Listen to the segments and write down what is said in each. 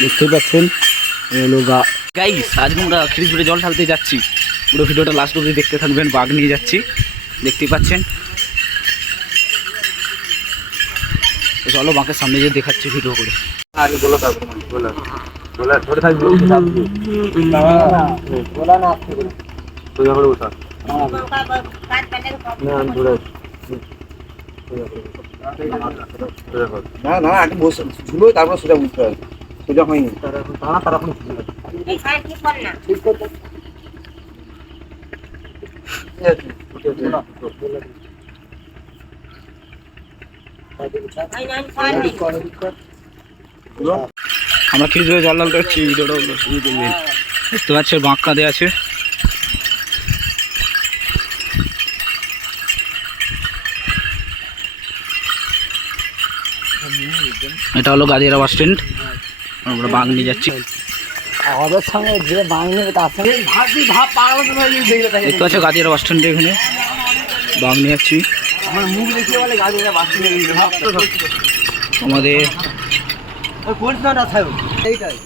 দেখতে পাচ্ছেন গাইস, আজকে আমরা খিরিজপুরে জল ঢালতে যাচ্ছি। পুরো ভিডিওটা লাস্ট অবধি দেখতে থাকবেন। বাঘ নিয়ে যাচ্ছি, দেখতেই পাচ্ছেন। চলো বাঁকের সামনে গিয়ে দেখাচ্ছি ভিডিও করে। না না আগে বসে ঝুলো, তারপর সোজা বুঝতে হবে। সোজা হয়নি তারা আমরা খিরিজপুরে জল ঢালতে যাচ্ছি। ভিডিওটা শুরু করবেন। দেখতে পাচ্ছেন বাঁক কাঁদে আছে। এটা হলো গাদিয়ারা বাস স্ট্যান্ড। আমরা বাঘ নিয়ে যাচ্ছি। আমাদের সঙ্গে যে বাঘ নেবে তার সঙ্গে দেখতে পাচ্ছ গাদিয়ারা বাস স্ট্যান্ডে এখানে বাঘ নিয়ে যাচ্ছি। আমার মুখ দেখিয়ে বলে গাড়িটা বাস আমাদের এইটাই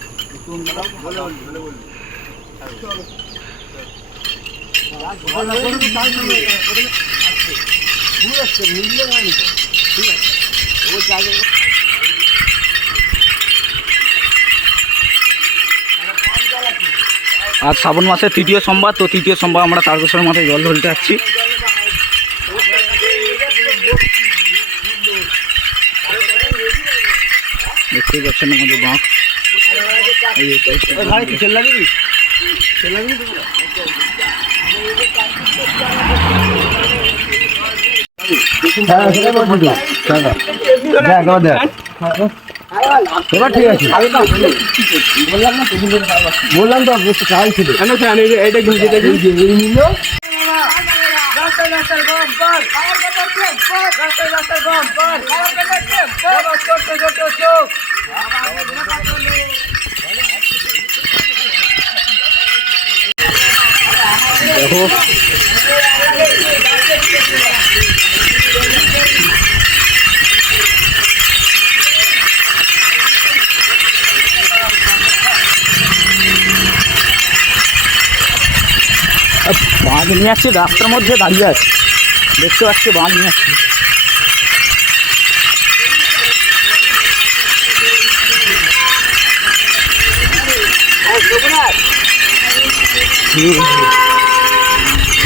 আজ শ্রাবণ মাসের তৃতীয় সোমবার। তো তৃতীয় সোমবার আমরা তারকেশ্বরের মাথায় জল ঢালতে যাচ্ছি। দেখতেই পাচ্ছেন আমাদের বাঁক। এবার ঠিক আছে। বললাম তো কাল ছিল এটা দেখো বাঁধ নিয়ে আসছে, রাস্তার মধ্যে দাঁড়িয়ে আছে। দেখতে পাচ্ছি বাঁধ নিয়ে আসছে।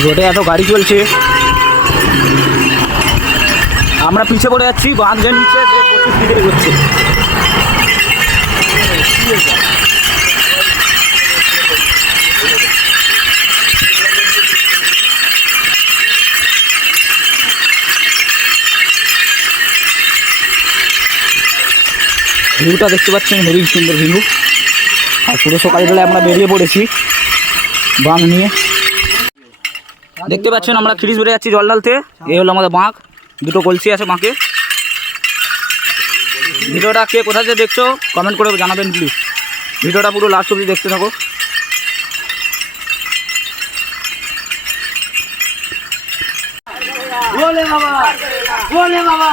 রোডে এত গাড়ি চলছে, আমরা পিছিয়ে পড়ে যাচ্ছি। বাঁধের নিচে প্রচুর স্পিডে এগোচ্ছে। ভিউটা দেখতে পাচ্ছেন, হেভি সুন্দর ভিউ। আর পুরো সকালবেলায় আমরা বেরিয়ে পড়েছি বাঁক নিয়ে। দেখতে পাচ্ছেন আমরা খিরিজপুরে যাচ্ছি জল ঢালতে। এই হলো আমাদের বাঁক, দুটো কলসি আছে বাঁকে। ভিডিওটা কে কোথা থেকে দেখছো কমেন্ট করে জানাবেন প্লিজ। ভিডিওটা পুরো লাস্ট অবধি দেখতে থাকো। बोले बाबा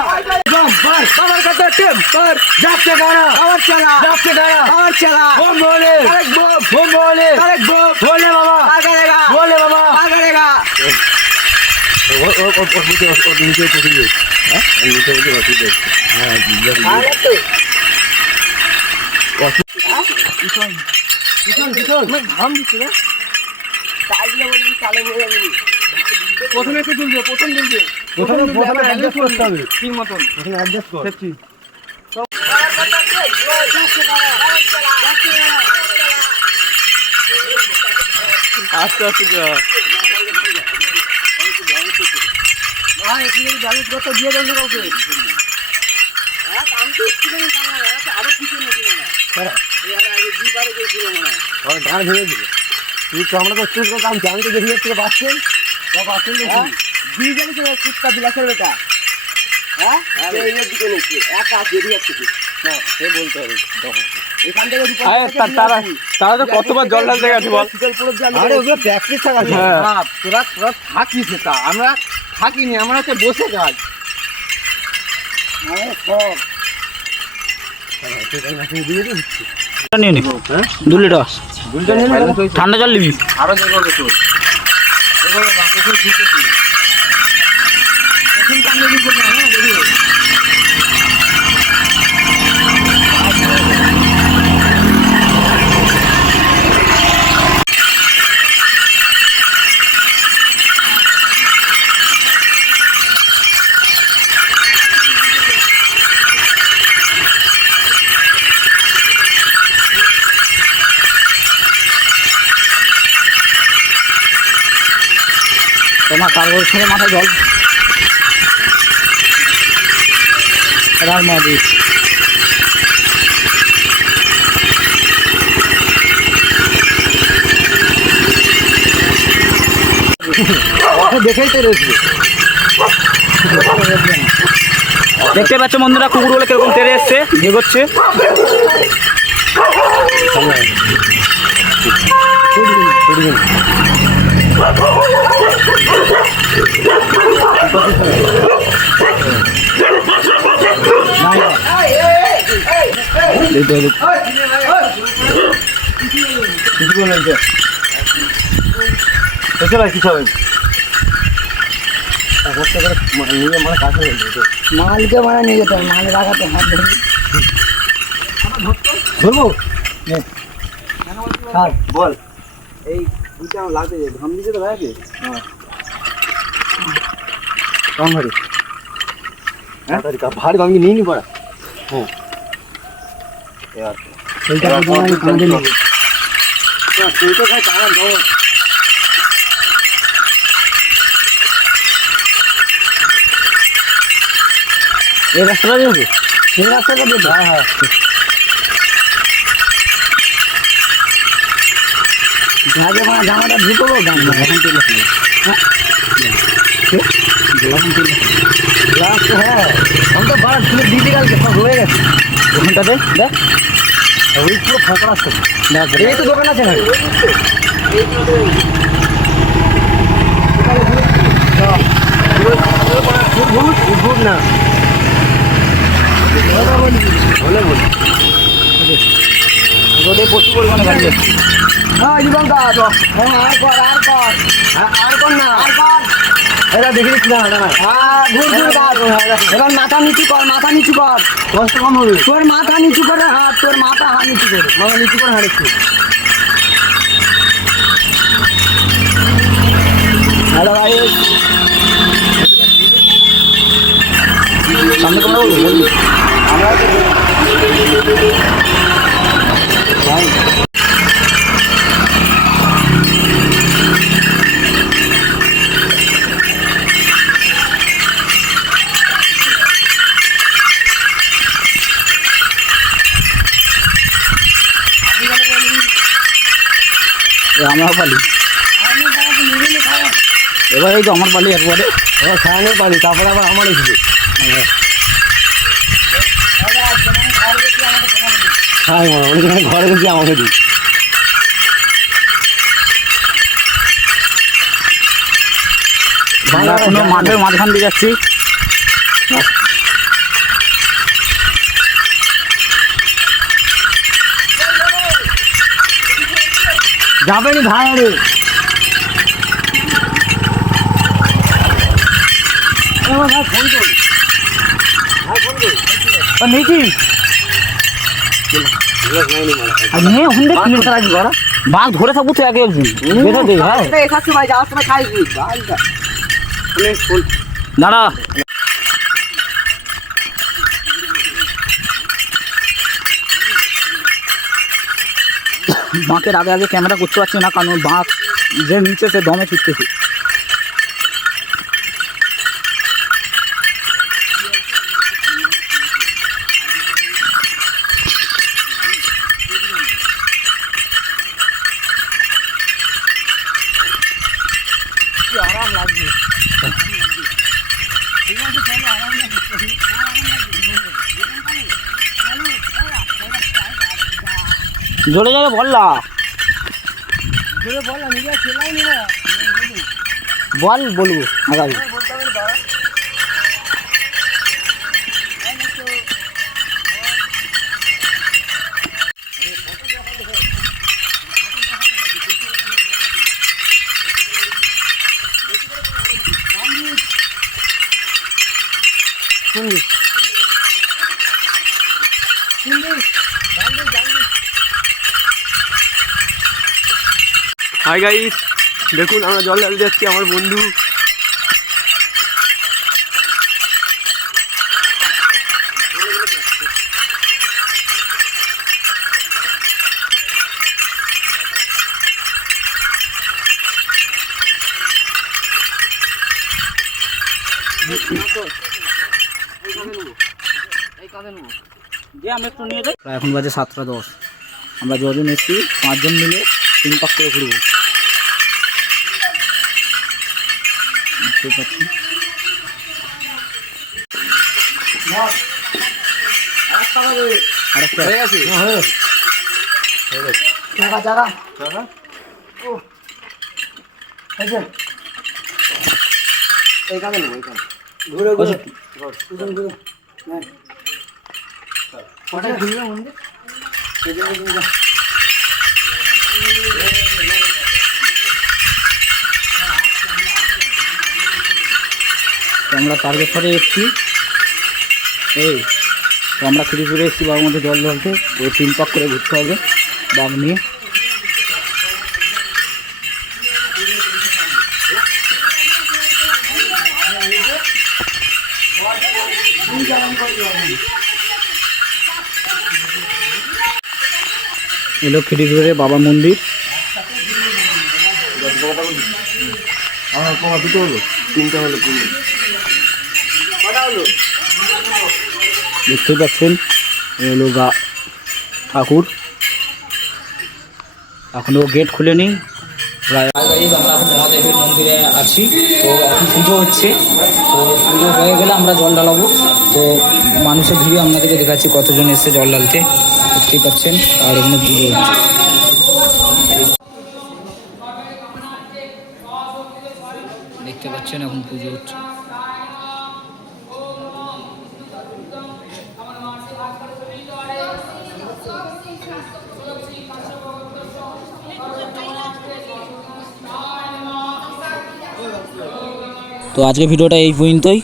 कमर का तो टिम पर जाते गाना कमर चला जाते गाना कमर चला बम बोले अरे बम बोले अरे बम बोले बाबा आ करेगा बोले बाबा आ करेगा और नीचे तो ठीक है हां नीचे तो ठीक है हां अरे तो किसान मैं हम दिखे ना साइड में चाले हुए প্রথমে একটু তুলবে, প্রথমে অ্যাডজাস্ট করতে হবে ঠিক মতন। প্রথমে অ্যাডজাস্ট কর দেখছি আস্তে আস্তে যা। হ্যাঁ এখানে ব্যালেন্স করতে দিয়ে দেন কাউকে। হ্যাঁ আমি তো স্কুলে আরো কিছু নাকি না স্যার এই আগে দুই বারে গেছিল মনে হয়। ধান ভেঙে দিল। তুই তো আমরা তো স্কুল করতাম, আমি তো দেখি থেকে বাসছেন দিয়ে যাবে তো কুত্তা বিলাসের বেটা। হ্যাঁ এই দিকে নিচ্ছে একা বেরিয়ে যাচ্ছে। হ্যাঁ সে বলতে হবে এখান থেকে তারা তো কতবার জল ঢালতে গেছে বল। আরে ওগুলো প্র্যাকটিস থাকা। তোরা থাকিস তা আমরা থাকিনি, আমরা হচ্ছে বসে কাজ। নিয়ে নি 2 লিটার ঠান্ডা জল নিবি আরো যে করবে তোর তোমার কাগজ ছেড়ে মাথায় জল রার মাদি দেখেই তো রয়েছে দেখতে পাচ্ছ বন্ধুরা কুকুরগুলো কিরকম তেড়ে এসছে এগোচ্ছে কিছু হবে মালকে মানে নিয়ে যেতে হবে মাল রাখাতে হাত ধরবো বল এই দুইটা লাগতে যায় ধাম দিতে তো লাগে কম ভারী ভারী আমি নিয়ে নি পড়া হ্যাঁ সেইটা কাঁদে নেবে সেইটা খাই টানা দাও এই রাস্তাটা যাবে এই রাস্তাটা দেবো হ্যাঁ হ্যাঁ ভাগে মানে জামাটা ঢুকবো গান এখন চলে হ্যাঁ আমি তো বাড়া তুলে দিদি কালকে সব রয়ে গেছে ওখানটাতে দেখ ওই পুরো ফাঁকা রাস্তা এই তো দোকান আছে না ভূত না রোডে প্রচুর পরিমাণে গাড়ি যাচ্ছে হ্যাঁ জীবন কাজ হ্যাঁ আর কর না আর কর এটা দেখে দিচ্ছি না হ্যাঁ ঘুর ঘুর কাজ এবার মাথা নিচু কর কষ্ট কম হবে তোর মাথা নিচু করে হাত তোর মাথা হাত নিচু করে মাথা নিচু করে হাত একটু হ্যালো ভাই সামনে তোমরা বলবো বলবি আমরা আমার পালি এবার এই তো আমার পালি একবারে আমার খাওয়ানো পারি তারপরে আবার আমার এসেছে হ্যাঁ ঘরে গেছি আমাকে দিই আমরা এখনো মাঠের মাঝখান দিয়ে যাচ্ছি যাবে নি ভাই আরে ফোন করি নিয়েছি বাঘ ধরে থাকবো তো আগে একদিন বেঁধে দেবে হ্যাঁ ভাই যাওয়ার সময় খাই দাঁড়া বাঁকের আগে আগে ক্যামেরা করতে পারছি না কারণ বাঁক যে নিচে সে দমে ছুটতেছে আরাম লাগবে জোরে যাবে বললা বল বলবো আগামী শুনবি হাই গাইস, দেখুন আমরা জল ঢালতে যাচ্ছি। আমার বন্ধু প্রায় এখন বাজে 7:10। আমরা যজন এসেছি 5 জন মিলে 3 পাক করে ঘুরবো। দেখতে পাচ্ছি আরেকটা হয়ে গেছে। এইখানে নেবো, এইখানে ঘুরে ঘুরে তো আমরা টার্গেট এসেছি। এই তো আমরা খিরিপুরে এসেছি বাবার মধ্যে জল ঢালতে। ওই 3 পাক করে ঘুরতে হবে বাঘ নিয়ে। এলো খিরিপুরে বাবা মন্দির। আমার দুটো হলো, 3টা হলো, 3টা কটা হলো? দেখতেই পাচ্ছেন এলো ঠাকুর, এখনও গেট খুলেনি। প্রায় আমরা এখন মহাদেবের মন্দিরে আছি। তো এখন পুজো হচ্ছে। তো পুজো হয়ে গেলে আমরা জল ঢালাবো। তো মানুষের ভিড়ে আপনাদেরকে দেখাচ্ছি কতজন এসছে জল ঢালতে, দেখতেই পাচ্ছেন। আর এখানে পুজো হচ্ছে। দেখতে পাচ্ছেন এখন পুজো হচ্ছে। তো আজকে ভিডিওটা এই পর্যন্তই।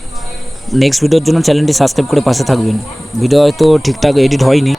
নেক্সট ভিডিওর জন্য চ্যানেলটি সাবস্ক্রাইব করে পাশে থাকবেন। ভিডিও হয়তো ঠিকঠাক এডিট হয়নি।